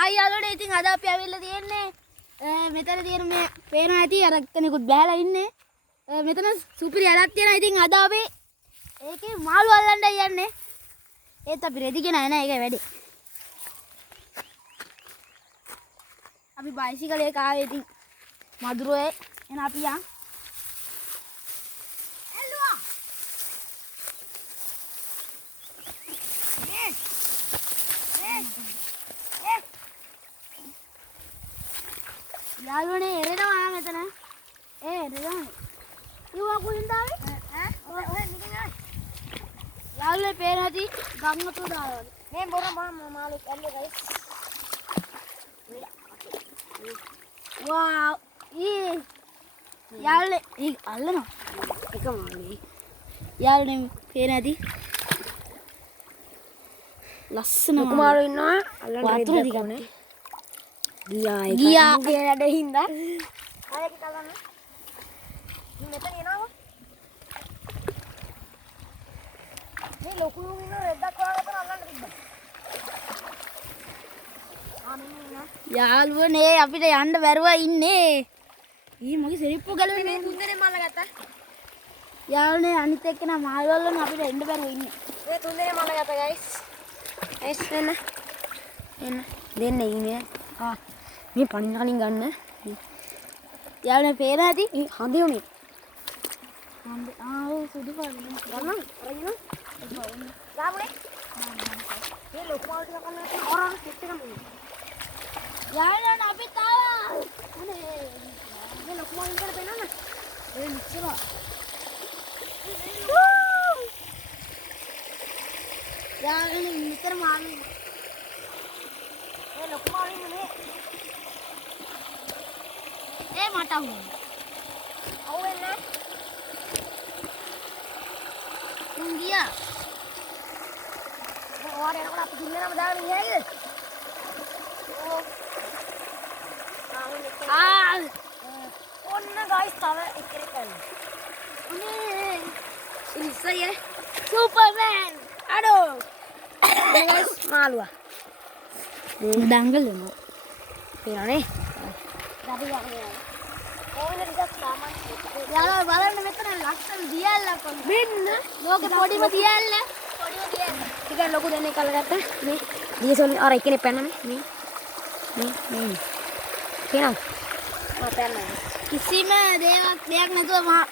ආයි යාළුවනේ ඉතින් අද අපි ඇවිල්ලා තියෙන්නේ මෙතන තියෙන මේ පේනවා ඇති අර කෙනෙකුත් බෑලා ඉන්නේ. මෙතන සුපිරි ඇලක් තියෙනවා. ඉතින් අද අපි ඒකේ මාළු අල්ලන්නයි යන්නේ. ඒත් අපි රෙදි ගෙන නැහැ ඒකයි වැඩි. අපි බයිසිකලේ කාවේ ඉතින් මදුරුවේ එන අපි යන්. එල්ලුවා. යාළුවනේ එරෙනවා මෙතන. එරෙනවා. ඉුවා කොහෙන්ද ආවේ? ඔය නිකන් යාළුවේ පේනදී ගම්මතු දාලා. මේ බොර මාළු ඇල්ලේ ගයිස්. Wow, යාළුවනේ ඊ අල්ලනවා. එක මාළුයි. යාළුවනේ පේනදී ලස්සන කුමාරෝ ඉන්නවා අල්ලන්න රෙද්දක් ඕනේ. ගියා මුගේ වැඩ හින්දා ආයෙත් කලන්න මෙතන එනවා මේ ලොකු ඉන්න රෙද්දක් වගේ අල්ලන්න තිබ්බා යාළුවනේ අපිට යන්න බැරුව ඉන්නේ. ඊ මගේ සෙරිප්පු ගලවන්නේ මේ තුන්දෙනේ මල්ල ගත්තා. යාළුවනේ අනිත් එක්කෙනා මාළු වලන අපිට එන්න බැරුව ඉන්නේ. මේ තුන්දෙනේ මල්ල ගත්තා ගයිස්. එස් එන්න දෙන්න ඉන්නේ. මේ පණින්න කලින් ගන්න. යාළුවනේ පේන ඇති හඳේ උනේ. ඔව් සුදු පාට ගන්න අරගෙන යාළුවනේ මේ ලොකු මාළු ටික කන්න නැත්නම් ඔරන් සෙට් එකම ඉන්නේ. යාළුවනේ අපි තාවා අනේ මේ ලොකු මාළු ටික පෙන්නන්න. ඒ මිච්චලා යාළුවනේ මෙතන මාළු මේ ලොකු මාළු ඉන්නේ ඒ මට අහුවුණා. අවුෙන්නේ උන් ගියා. ඔයාලා එනකොට අපි දින්නනම දාගෙන ඉන්නේ ඔන්න ගයිස් තව එක්කෙනෙක් කරනවා. අනේ ඉස්සය සුපර්මෑන් අඩෝ ගයිස් මාළුවා දංගල් වෙනවා. පේනනේ. අපි යන්නේ. ඕනෙ ටිකක් සාමාන්‍ය යාළුවා බලන්න මෙතන ලස්සන දියැලක් වගේ. මෙන්න ලෝකෙ පොඩිම දියැල්ල. ටිකක් ලොකු දෙන්නෙක් අල්ලගත්තා. මේ දියසොල් අර එක්කෙනෙක් පැන්නනේ. මේ පේනවද? පැන්නා. කිසිම දෙයක් නැතුව මහා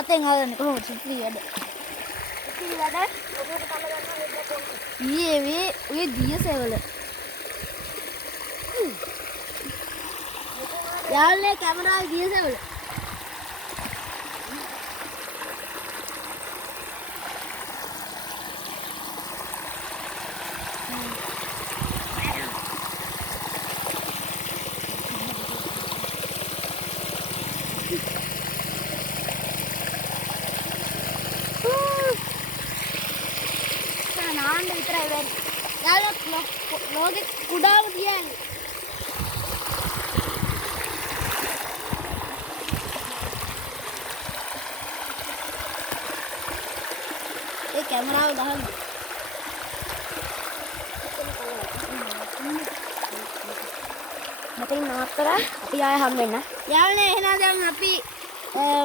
අතෙන් හදන්නේ කොහොමද සුපිරි වැඩ. ඉතින් වැඩ ඔබට කල්ල ගන්නවා වෙද්දක් ඕනේ. ඔය දියසෙවල. යාළුවනේ කැමරාවේ දියසෙවල. නාන්න විතරයි වෙන්නේ. යාළුවා ලෝකෙ කුඩාම තියන්නේ. ඒ කැමරාව ගහන්න. මෙතනින් නවත්තලා අපි ආයෙ හම් වෙන්න. යාළුවනේ එහෙනම් දැන් අපි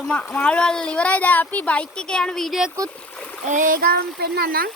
මාළු වල ඉවරයි. දැන් අපි බයික් එකේ යන වීඩියෝ එකකුත් ඒ ගාම පෙන්නන්නම්.